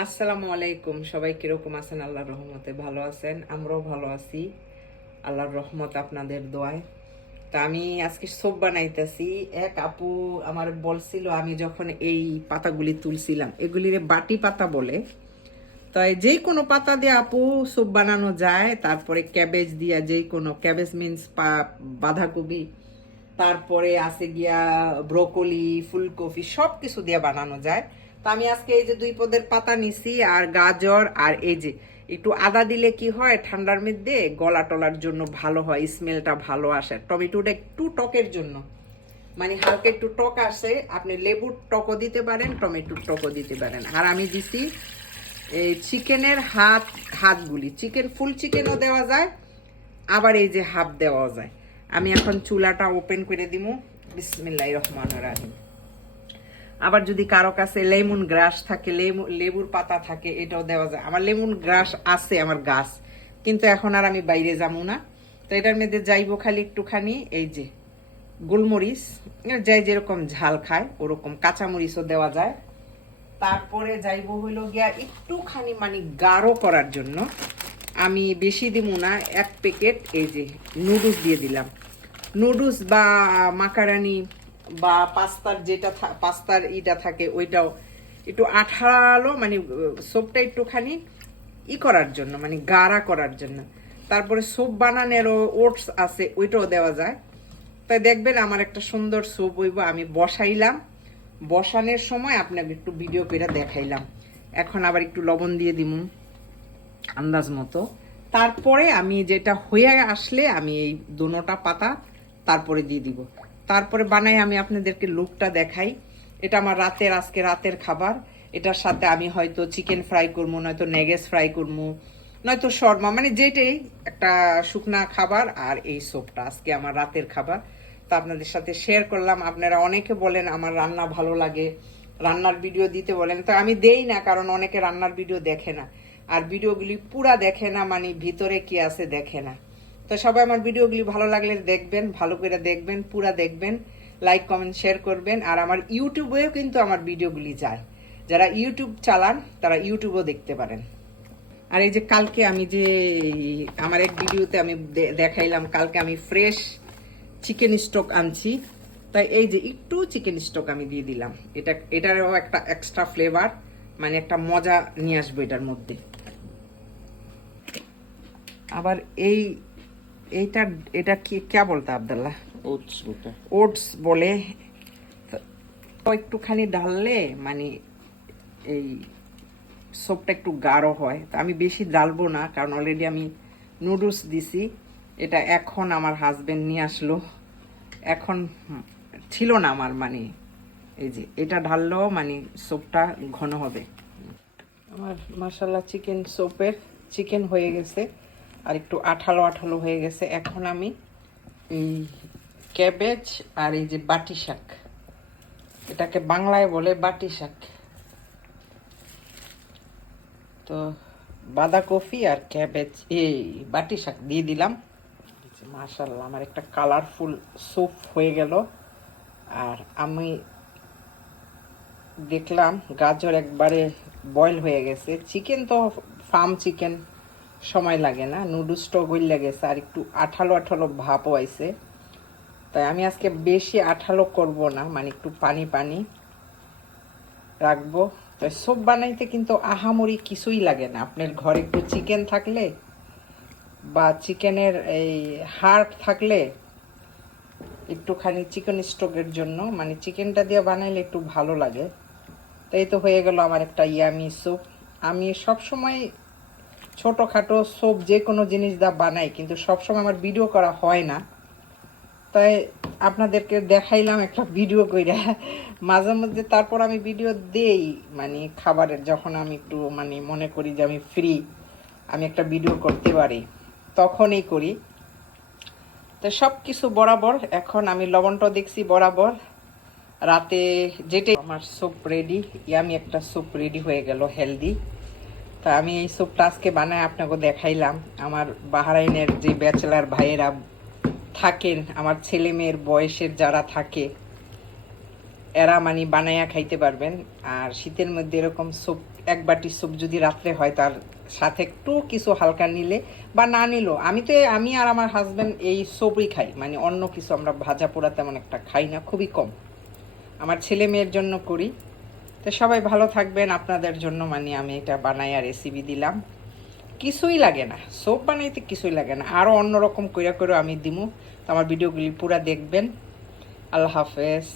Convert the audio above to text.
আসসালামু আলাইকুম। সবাই কিরকম আছেন? আল্লাহর রহমতে ভালো আছেন? আমরাও ভালো আছি আল্লাহর রহমত, আপনাদের দোয়ায়। তা আমি আজকে সোপ বানাইতেছি। এক আপু আমার বলছিল, আমি যখন এই পাতাগুলি তুলছিলাম, এগুলিরে বাটি পাতা বলে। তাই যে কোনো পাতা দিয়ে আপু সোপ বানানো যায়। তারপরে ক্যাবেজ দিয়া, যে কোনো ক্যাবেজ মিন্স বাঁধাকপি, তারপরে আছে গিয়া ব্রোকলি, ফুলকপি, সব কিছু দিয়ে বানানো যায়। তো আমি আজকে এই যে 2 পদের পাতা নিছি, আর গাজর, আর এই যে একটু আদা দিলে কি হয়, ঠান্ডার মধ্যে গলা টলার জন্য ভালো হয়, স্মেলটা ভালো আসে। টমেটোটা একটু টকের জন্য, মানে হালকা একটু টক আসে। আপনি লেবুর টকও দিতে পারেন, টমেটোর টকও দিতে পারেন। আর আমি দিছি এই চিকেনের হাতগুলি, চিকেন ফুল চিকেনও দেওয়া যায়, আবার এই যে হাফ দেওয়া যায়। আমি এখন চুলাটা ওপেন করে দিব। বিসমিল্লাহির রহমানির রহিম। আবার যদি কারো কাছে লেমন গ্রাস থাকে, লেবুর পাতা থাকে, এটাও দেওয়া যায়। আমার লেমন গ্রাস আছে আমার গাছ, কিন্তু এখন আর আমি বাইরে যাবো না। তো এটার মধ্যে যাইবো খালি একটুখানি এই যে গোলমরিচ, যাই যেরকম ঝাল খায় ওরকম, কাঁচামরিচও দেওয়া যায়। তারপরে যাইবো হইলো গিয়া একটুখানি মানে গাঢ় করার জন্য, আমি বেশি দিব না, 1 প্যাকেট এই যে নুডলস দিয়ে দিলাম। নুডলস বা মাকারানি বা পাস্তার যেটা পাস্তার ইটা থাকে, ওইটাও একটু আঠালো, মানে সোপটা একটুখানি করার জন্য, মানে গাঢ়া করার জন্য। তারপরে সোপ বানানোরও ওটস আছে, ওইটাও দেওয়া যায়। তাই দেখবেন আমার একটা সুন্দর সোপ হইব। আমি বসাইলাম, বসানোর সময় আপনাকে একটু ভিডিও করে দেখাইলাম। এখন আবার একটু লবণ দিয়ে দিমু আন্দাজ মতো। তারপরে আমি যেটা হয়ে আসলে আমি এই দোনোটা পাতা তারপরে দিয়ে দিব। তারপরে বানাই আমি আপনাদেরকে লুকটা দেখাই। এটা আমার আজকে রাতের খাবার। এটার সাথে আমি হয়তো চিকেন ফ্রাই করবো, নয়তো নেগেস ফ্রাই করবো, নয়তো শর্মা, মানে যেটাই একটা শুকনা খাবার। আর এই সোপটা আজকে আমার রাতের খাবার। তা আপনাদের সাথে শেয়ার করলাম। আপনারা অনেকে বলেন আমার রান্না ভালো লাগে, রান্নার ভিডিও দিতে বলেন, তো আমি দেই না, কারণ অনেকে রান্নার ভিডিও দেখে না, আর ভিডিওগুলি পুরা দেখে না, মানে ভিতরে কি আছে দেখে না। তো সবাই আমার ভিডিওগুলি ভালো লাগলে দেখবেন, ভালো করে দেখবেন, পুরা দেখবেন, লাইক কমেন্ট শেয়ার করবেন। আর আমার ইউটিউবেও কিন্তু আমার ভিডিওগুলি যায়, যারা ইউটিউব চালান তারা ইউটিউবও দেখতে পারেন। আর এই যে কালকে আমি যে আমার এক ভিডিওতে আমি দেখাইলাম, কালকে আমি ফ্রেশ চিকেন স্টক আনছি। তাই এই যে একটু চিকেন স্টক আমি দিয়ে দিলাম। এটারও একটা এক্সট্রা ফ্লেভার, মানে একটা মজা নিয়ে আসবো এটার মধ্যে। আবার এইটা এটা কি কে বলতে আব্দুল্লাহ? ওটস বলতে। ওটস বলে। তো একটুখানি ঢাললে মানে এই সোপটা একটু গাঢ় হয়। তো আমি বেশি ঢালবো না, কারণ অলরেডি আমি নুডলস দিছি। এটা এখন আমার হাজবেন্ড নিয়ে আসলো, এখন ছিল না আমার, মানে এই যে এটা ঢাললেও মানে সোপটা ঘন হবে। আমার মাশাআল্লাহ চিকেন হয়ে গেছে, আর একটু আঠালো আঠালো হয়ে গেছে। এখন আমি এই ক্যাবেজ আর এই যে বাটি শাক, এটাকে বাংলায় বলে বাটি শাক, তো বাঁধাকপি আর ক্যাবেজ, এই বাটি শাক দিয়ে দিলাম। মাশাআল্লাহ আমার একটা কালারফুল স্যুপ হয়ে গেল। আর আমি দেখলাম গাজর একবারে বয়েল হয়ে গেছে। চিকেন তো ফার্ম চিকেন, সময় লাগে না। নুডলসটাও গইলা গেছে, আর একটু আঠালো আঠালো ভাবও আইছে। তাই আমি আজকে বেশি আঠালো করব না, মানে একটু পানি পানি রাখবো। তাই স্যুপ বানাইতে কিন্তু আহামরি কিছুই লাগে না। আপনার ঘরে একটু চিকেন থাকলে বা চিকেনের এই হাড় থাকলে, একটুখানি চিকেন স্টকের জন্য, মানে চিকেনটা দিয়ে বানাইলে একটু ভালো লাগে। তাই তো হয়ে গেল আমার একটা ইয়ামি স্যুপ। আমি সবসময় ছোটোখাটো স্যুপ যে কোনো জিনিস দা বানাই, কিন্তু সবসময় আমার ভিডিও করা হয় না। তাই আপনাদেরকে দেখাইলাম একটা ভিডিও কইরা, মাঝে মধ্যে তারপর আমি ভিডিও দেই, মানে খাবারের, যখন আমি একটু মানে মনে করি যে আমি ফ্রি, আমি একটা ভিডিও করতে পারি, তখনই করি। তো সব কিছু বরাবর। এখন আমি লবণটা দেখছি বরাবর। রাতে যেটাই আমার স্যুপ রেডি, ইয়ামি একটা স্যুপ রেডি হয়ে গেল, হেলদি। তা আমি এই স্যুপটা আজকে বানায় আপনাকে দেখাইলাম। আমার বাহরাইনের যে ব্যাচেলার ভাইয়েরা থাকেন, আমার ছেলে মেয়ের বয়সের যারা থাকে, এরা মানে বানাইয়া খাইতে পারবেন। আর শীতের মধ্যে এরকম স্যুপ এক বাটি স্যুপ যদি রাত্রে হয় তার সাথে একটু কিছু হালকা নিলে বা না নিলেও আমি আর আমার হাজব্যান্ড এই স্যুপই খাই, মানে অন্য কিছু আমরা ভাজা পোড়া তেমন একটা খাই না, খুবই কম। আমার ছেলে মেয়ের জন্য করি। তো সবাই ভালো থাকবেন, আপনাদের জন্য মানে আমি এটা বানাই আর রেসিপি দিলাম। কিছুই লাগে না, সোপ বানাইতে কিছুই লাগে না, আরও অন্যরকম কইরা করেও আমি দিমু। তো আমার ভিডিওগুলি পুরা দেখবেন। আল্লাহ হাফেজ।